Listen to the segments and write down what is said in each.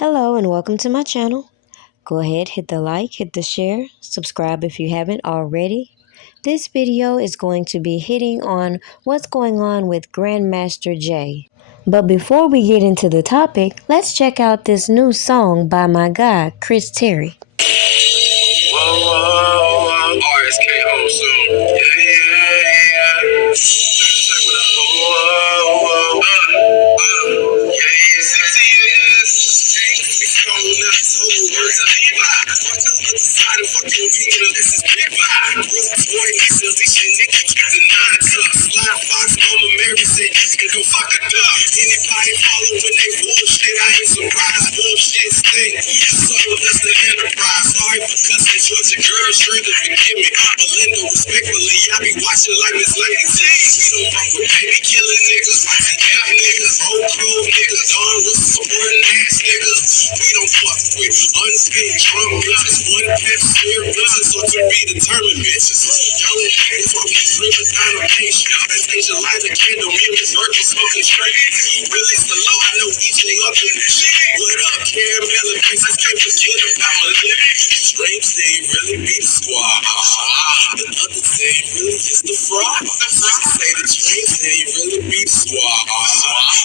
Hello and welcome to my channel. Go ahead, hit the like, hit the share, subscribe if you haven't already. This video is going to be hitting on what's going on with Grandmaster Jay. But before we get into the topic, let's check out this new song by my guy, Chris Terry. RSKO soon. Yeah. Say what up. Yeah. 60 years. It's cold now. Told words of Levi. Fuck the other side and fuck your opinion. This is Big Five. Real 20, silly shit, nigga. Keep the 9 tucks. Live Fox, Mama Mary said you can go fuck a duck. Anybody follow when they bullshit? I ain't surprised. Bullshit stink. So that's the enterprise. Sorry for cussing Georgia girl. Sure to forgive me. Belinda, respectfully, I be watching like Miss Lady Z. We don't fuck with baby killing niggas, spicy cap niggas, old crew niggas, Don Russell supporting ass niggas. We don't fuck with unspent drum bitches, one pep smear bitches, or to be determined bitches. Y'all don't think this why we dreaming down a patient. Anastasia light a candle, me and Miss Virgil smoking straight. Really slow, I know EJ up in the shit. What up, caramel and faces, can't forget about my living. Strange thing really be the squad. The other thing really is the fraud. Say the strange thing really be the squad.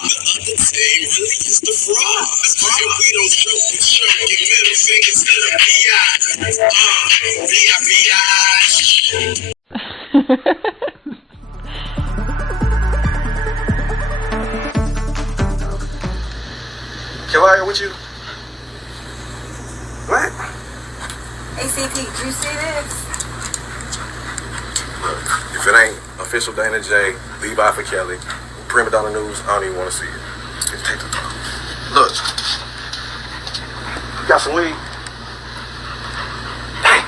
The other thing really is the fraud. And we don't choke and choke and middle fingers to the B.I. B.I. Can I with you? What? ACP, you see this? Look, if it ain't official Dana J, Levi for Kelly, Primadonnanews, I don't even want to see it. Just take the time. Look, you got some weed? Dang.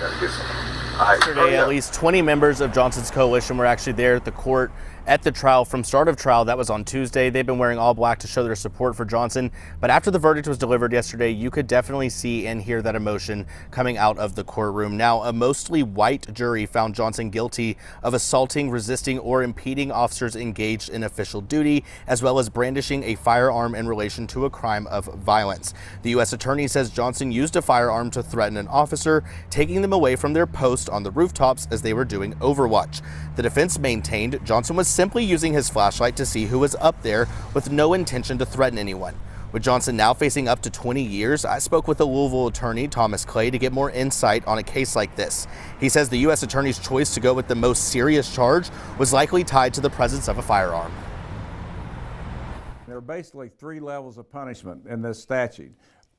Gotta get some. All right, Yesterday, at least 20 members of Johnson's coalition were actually there at the court at the trial from start of trial. That was on Tuesday. They've been wearing all black to show their support for Johnson. But after the verdict was delivered yesterday, you could definitely see and hear that emotion coming out of the courtroom. Now, a mostly white jury found Johnson guilty of assaulting, resisting, or impeding officers engaged in official duty, as well as brandishing a firearm in relation to a crime of violence. The U.S. attorney says Johnson used a firearm to threaten an officer, taking them away from their post on the rooftops as they were doing overwatch. The defense maintained Johnson was simply using his flashlight to see who was up there with no intention to threaten anyone. With Johnson now facing up to 20 years, I spoke with the Louisville attorney, Thomas Clay, to get more insight on a case like this. He says the U.S. attorney's choice to go with the most serious charge was likely tied to the presence of a firearm. There are basically 3 levels of punishment in this statute.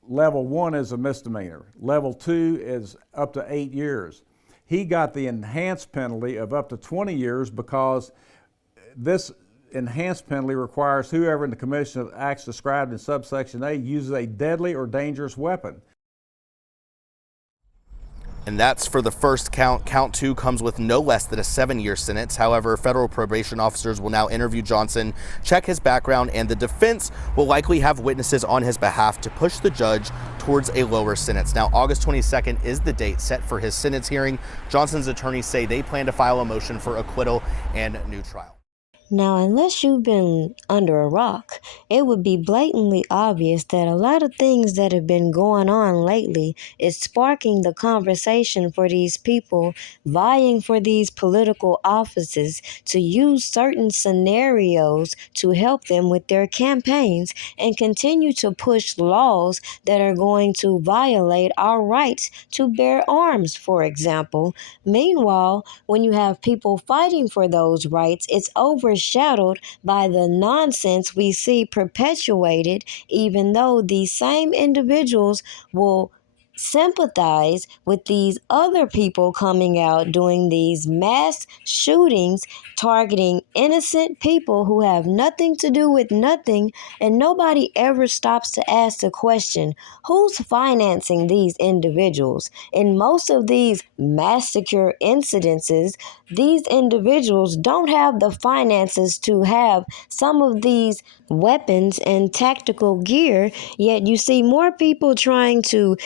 Level 1 is a misdemeanor. Level 2 is up to 8 years. He got the enhanced penalty of up to 20 years because this enhanced penalty requires whoever in the commission of acts described in subsection A uses a deadly or dangerous weapon. And that's for the first count. Count 2 comes with no less than a 7-year sentence. However, federal probation officers will now interview Johnson, check his background, and the defense will likely have witnesses on his behalf to push the judge towards a lower sentence. Now, August 22nd is the date set for his sentence hearing. Johnson's attorneys say they plan to file a motion for acquittal and new trial. Now, unless you've been under a rock, it would be blatantly obvious that a lot of things that have been going on lately is sparking the conversation for these people vying for these political offices to use certain scenarios to help them with their campaigns and continue to push laws that are going to violate our rights to bear arms, for example. Meanwhile, when you have people fighting for those rights, it's overshadowed by the nonsense we see perpetuated, even though these same individuals will sympathize with these other people coming out doing these mass shootings targeting innocent people who have nothing to do with nothing, and nobody ever stops to ask the question, who's financing these individuals? In most of these massacre incidences, these individuals don't have the finances to have some of these weapons and tactical gear, yet you see more people trying to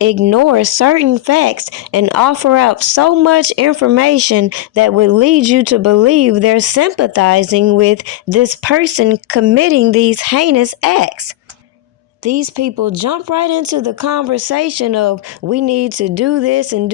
ignore certain facts and offer up so much information that would lead you to believe they're sympathizing with this person committing these heinous acts. These people jump right into the conversation of we need to do this and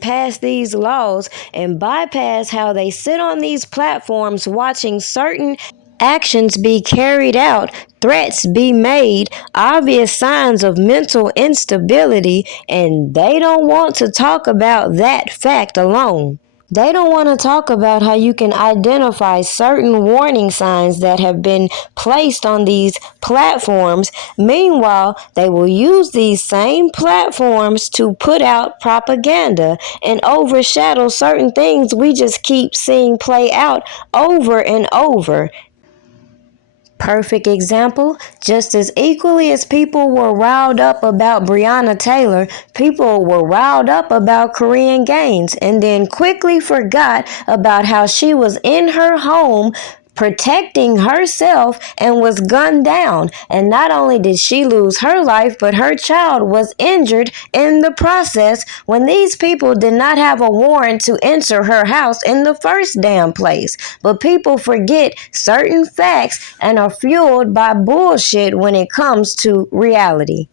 pass these laws and bypass how they sit on these platforms watching certain actions be carried out, threats be made, obvious signs of mental instability, and they don't want to talk about that fact alone. They don't want to talk about how you can identify certain warning signs that have been placed on these platforms. Meanwhile, they will use these same platforms to put out propaganda and overshadow certain things we just keep seeing play out over and over. Perfect example, just as equally as people were riled up about Breonna Taylor, people were riled up about Korryn Gaines and then quickly forgot about how she was in her home protecting herself and was gunned down. And not only did she lose her life, but her child was injured in the process when these people did not have a warrant to enter her house in the first damn place. But people forget certain facts and are fueled by bullshit when it comes to reality.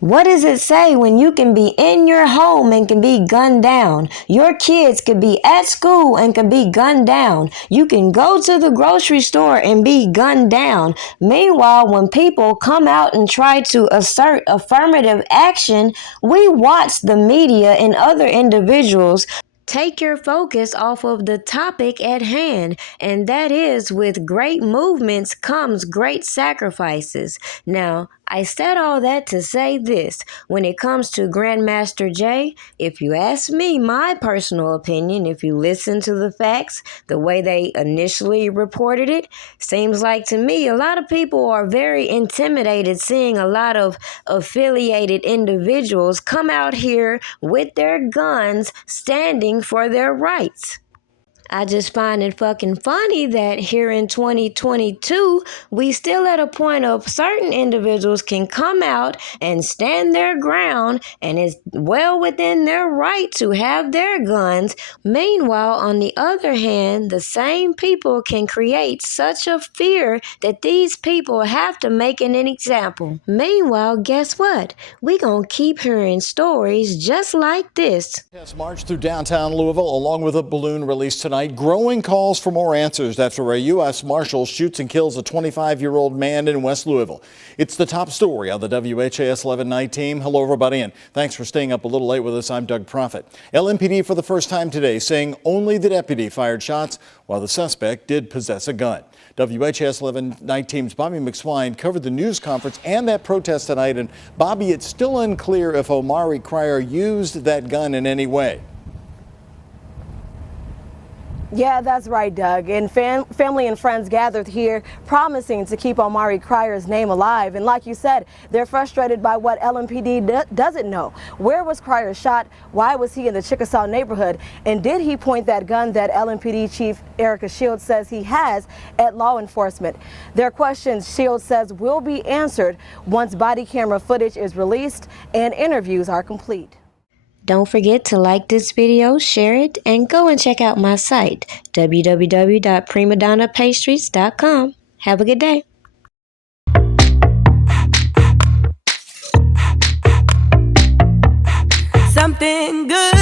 What does it say when you can be in your home and can be gunned down? Your kids could be at school and can be gunned down. You can go to the grocery store and be gunned down. Meanwhile, when people come out and try to assert affirmative action, we watch the media and other individuals take your focus off of the topic at hand, and that is, with great movements comes great sacrifices. Now, I said all that to say this. When it comes to Grandmaster Jay, if you ask me my personal opinion, if you listen to the facts, the way they initially reported it, seems like to me a lot of people are very intimidated seeing a lot of affiliated individuals come out here with their guns standing for their rights. I just find it fucking funny that here in 2022, we still at a point of certain individuals can come out and stand their ground and is well within their right to have their guns. Meanwhile, on the other hand, the same people can create such a fear that these people have to make an example. Meanwhile, guess what? We gonna keep hearing stories just like this. March through downtown Louisville along with a balloon released tonight. Growing calls for more answers after a U.S. Marshal shoots and kills a 25-year-old man in West Louisville. It's the top story on the WHAS 11 Night Team. Hello, everybody, and thanks for staying up a little late with us. I'm Doug Prophet. LMPD for the first time today saying only the deputy fired shots while the suspect did possess a gun. WHAS 11 Night Team's Bobby McSwine covered the news conference and that protest tonight. And Bobby, it's still unclear if Omari Cryer used that gun in any way. Yeah, that's right, Doug. And family and friends gathered here promising to keep Omari Cryer's name alive. And like you said, they're frustrated by what LMPD doesn't know. Where was Cryer shot? Why was he in the Chickasaw neighborhood? And did he point that gun that LMPD Chief Erica Shields says he has at law enforcement? Their questions, Shields says, will be answered once body camera footage is released and interviews are complete. Don't forget to like this video, share it, and go and check out my site, www.primadonnapastries.com. Have a good day. Something good.